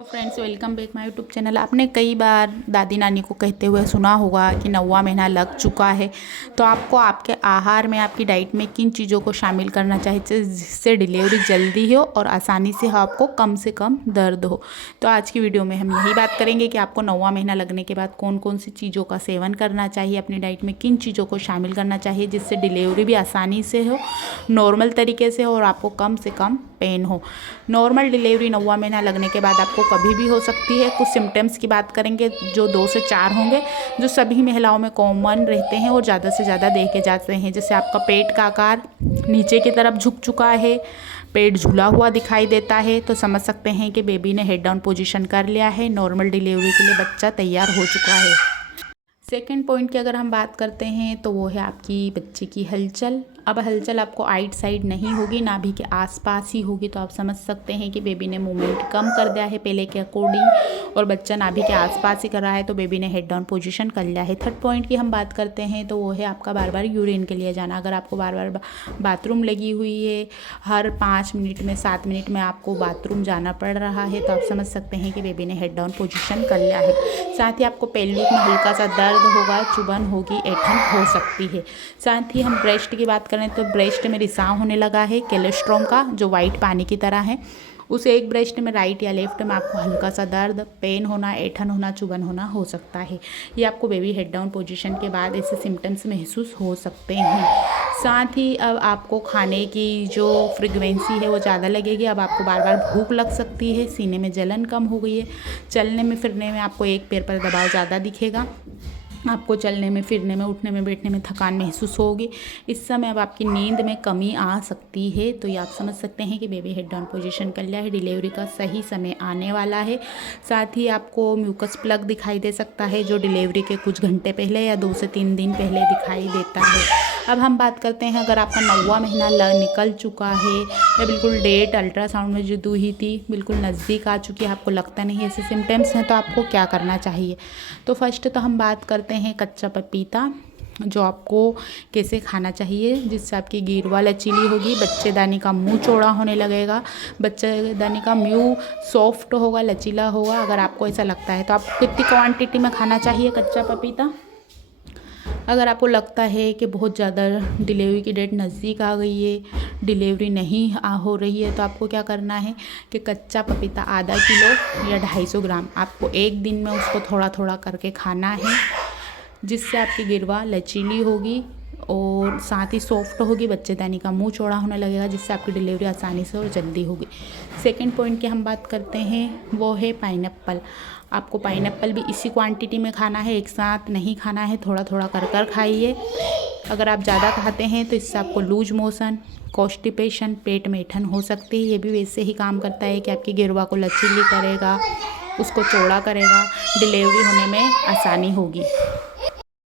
Friends, welcome back my YouTube channel. आपने कई बार दादी नानी को कहते हुए सुना होगा कि 9वां महीना लग चुका है, तो आपको आपके आहार में, आपकी डाइट में किन चीज़ों को शामिल करना चाहिए जिससे डिलीवरी जल्दी हो और आसानी से हो, आपको कम से कम दर्द हो। तो आज की वीडियो में हम यही बात करेंगे कि आपको 9वां महीना लगने के बाद कौन कौन सी चीज़ों का सेवन करना चाहिए, अपनी डाइट में किन चीज़ों को शामिल करना चाहिए जिससे डिलीवरी भी आसानी से हो, नॉर्मल तरीके से हो और आपको कम से कम पेन हो। नॉर्मल डिलीवरी 9वां महीना लगने के बाद आपको कभी भी हो सकती है। कुछ सिम्टम्स की बात करेंगे जो 2 से 4 होंगे, जो सभी महिलाओं में कॉमन रहते हैं और ज़्यादा से ज़्यादा देखे जाते हैं। जैसे आपका पेट का आकार नीचे की तरफ झुक चुका है, पेट झूला हुआ दिखाई देता है, तो समझ सकते हैं कि बेबी ने हेड डाउन पोजीशन कर लिया है, नॉर्मल डिलीवरी के लिए बच्चा तैयार हो चुका है। सेकेंड पॉइंट की अगर हम बात करते हैं तो वो है आपकी बच्चे की हलचल। अब हलचल आपको आइट साइड नहीं होगी, नाभि के आसपास ही होगी, तो आप समझ सकते हैं कि बेबी ने मूवमेंट कम कर दिया है पहले के अकॉर्डिंग और बच्चा नाभि के आसपास ही कर रहा है, तो बेबी ने हेड डाउन पोजीशन कर लिया है। थर्ड पॉइंट की हम बात करते हैं तो वो है आपका बार बार यूरिन के लिए जाना। अगर आपको बार बार बाथरूम लगी हुई है, हर 5 मिनट में 7 मिनट में आपको बाथरूम जाना पड़ रहा है, तो आप समझ सकते हैं कि बेबी ने हेड डाउन पोजीशन कर लिया है। साथ ही आपको पेल्विक में हल्का सा दर्द होगा, चुभन होगी, ऐंठन हो सकती है। साथ ही हम ब्रेस्ट की बात करें तो ब्रेस्ट में रिसाव होने लगा है कोलेस्ट्रॉम का, जो वाइट पानी की तरह है। उस एक ब्रेस्ट में राइट या लेफ्ट में आपको हल्का सा दर्द, पेन होना, ऐंठन होना, चुभन होना हो सकता है। ये आपको बेबी हेड डाउन पोजीशन के बाद ऐसे सिम्टम्स महसूस हो सकते हैं। साथ ही अब आपको खाने की जो फ्रीक्वेंसी है वो ज़्यादा लगेगी। अब आपको बार बार भूख लग सकती है, सीने में जलन कम हो गई है, चलने में फिरने में आपको एक पैर पर दबाव ज़्यादा दिखेगा, आपको चलने में, फिरने में, उठने में, बैठने में थकान महसूस होगी। इस समय अब आपकी नींद में कमी आ सकती है, तो ये आप समझ सकते हैं कि बेबी हेड डाउन पोजीशन कर लिया है, डिलीवरी का सही समय आने वाला है। साथ ही आपको म्यूकस प्लग दिखाई दे सकता है, जो डिलीवरी के कुछ घंटे पहले या 2 से 3 दिन पहले दिखाई देता है। अब हम बात करते हैं, अगर आपका 9वां महीना निकल चुका है या बिल्कुल डेट अल्ट्रासाउंड में जो हुई थी बिल्कुल नज़दीक आ चुकी है, आपको लगता नहीं ऐसे सिम्टम्स हैं, तो आपको क्या करना चाहिए। तो फर्स्ट तो हम बात करते हैं कच्चा पपीता, जो आपको कैसे खाना चाहिए जिससे आपकी गिरवा लचीली होगी, बच्चेदानी का मुंह चौड़ा होने लगेगा, बच्चेदानी का मुंह सॉफ्ट होगा, लचीला होगा। अगर आपको ऐसा लगता है तो आपको कितनी क्वांटिटी में खाना चाहिए कच्चा पपीता। अगर आपको लगता है कि बहुत ज़्यादा डिलीवरी की डेट नज़दीक आ गई है, डिलीवरी नहीं हो रही है, तो आपको क्या करना है कि कच्चा पपीता आधा किलो या 250 ग्राम आपको एक दिन में उसको थोड़ा थोड़ा करके खाना है, जिससे आपकी गिरवा लचीली होगी और साथ ही सॉफ्ट होगी, बच्चेदानी का मुंह चौड़ा होने लगेगा, जिससे आपकी डिलीवरी आसानी से और जल्दी होगी। सेकंड पॉइंट की हम बात करते हैं वो है पाइनएप्पल। आपको पाइनएप्पल भी इसी क्वांटिटी में खाना है, एक साथ नहीं खाना है, थोड़ा थोड़ा कर कर खाइए। अगर आप ज़्यादा खाते हैं तो इससे आपको लूज मोशन, कॉन्स्टिपेशन, पेट में ऐंठन हो सकती है। ये भी वैसे ही काम करता है कि आपकी गिरवा को लचीली करेगा, उसको चौड़ा करेगा, डिलीवरी होने में आसानी होगी।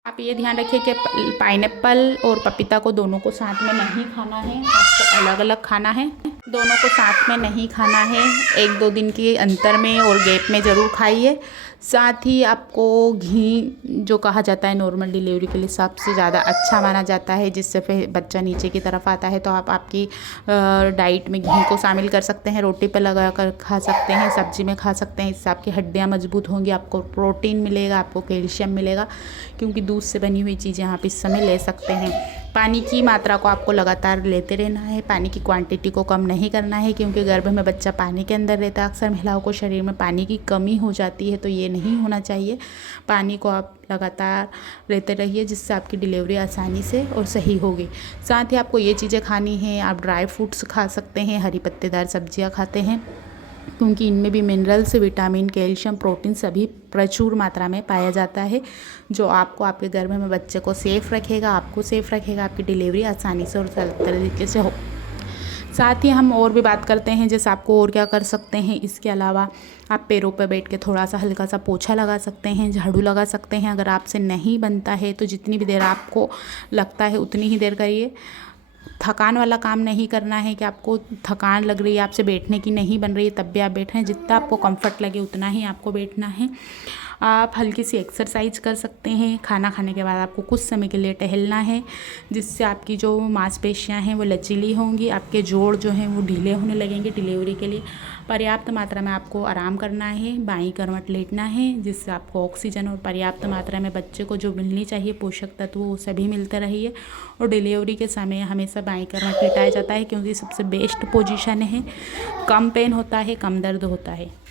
आप ये ध्यान रखिए कि पाइनएप्पल और पपीता को दोनों को साथ में नहीं खाना है, आपको अलग अलग खाना है, दोनों को साथ में नहीं खाना है। 1-2 दिन के अंतर में और गैप में ज़रूर खाइए। साथ ही आपको घी, जो कहा जाता है नॉर्मल डिलीवरी के लिए सबसे ज़्यादा अच्छा माना जाता है, जिससे फिर बच्चा नीचे की तरफ आता है, तो आप आपकी डाइट में घी को शामिल कर सकते हैं, रोटी पर लगा कर खा सकते हैं, सब्जी में खा सकते हैं। इससे आपकी हड्डियाँ मजबूत होंगी, आपको प्रोटीन मिलेगा, आपको कैल्शियम मिलेगा, क्योंकि दूध से बनी हुई चीज़ें आप इस समय ले सकते हैं। पानी की मात्रा को आपको लगातार लेते रहना है, पानी की क्वांटिटी को कम नहीं करना है, क्योंकि गर्भ में बच्चा पानी के अंदर रहता है। अक्सर महिलाओं को शरीर में पानी की कमी हो जाती है, तो ये नहीं होना चाहिए। पानी को आप लगातार लेते रहिए, जिससे आपकी डिलीवरी आसानी से और सही होगी। साथ ही आपको ये चीज़ें खानी है, आप ड्राई फ्रूट्स खा सकते हैं, हरी पत्तेदार सब्जियाँ खाते हैं, क्योंकि इनमें भी मिनरल्स, विटामिन, कैल्शियम, प्रोटीन सभी प्रचुर मात्रा में पाया जाता है, जो आपको आपके गर्भ में बच्चे को सेफ़ रखेगा, आपको सेफ़ रखेगा, आपकी डिलीवरी आसानी से और तरीके से हो। साथ ही हम और भी बात करते हैं, जैसे आपको और क्या कर सकते हैं। इसके अलावा आप पैरों पर बैठ के थोड़ा सा हल्का सा पोछा लगा सकते हैं, झाड़ू लगा सकते हैं। अगर आपसे नहीं बनता है तो जितनी भी देर आपको लगता है उतनी ही देर करिए। थकान वाला काम नहीं करना है कि आपको थकान लग रही है, आपसे बैठने की नहीं बन रही है, तब भी आप बैठ रहे हैं। जितना आपको कंफर्ट लगे उतना ही आपको बैठना है। आप हल्की सी एक्सरसाइज कर सकते हैं। खाना खाने के बाद आपको कुछ समय के लिए टहलना है, जिससे आपकी जो मांसपेशियां हैं वो लचीली होंगी, आपके जोड़ जो हैं वो ढीले होने लगेंगे डिलीवरी के लिए। पर्याप्त मात्रा में आपको आराम करना है, बाईं करवट लेटना है, जिससे आपको ऑक्सीजन और पर्याप्त मात्रा में बच्चे को जो मिलनी चाहिए पोषक तत्व वो सभी मिलते रहिए। और डिलीवरी के समय हमेशा बाईं करवट लेटाया जाता है, क्योंकि सबसे बेस्ट पोजीशन है, कम पेन होता है, कम दर्द होता है।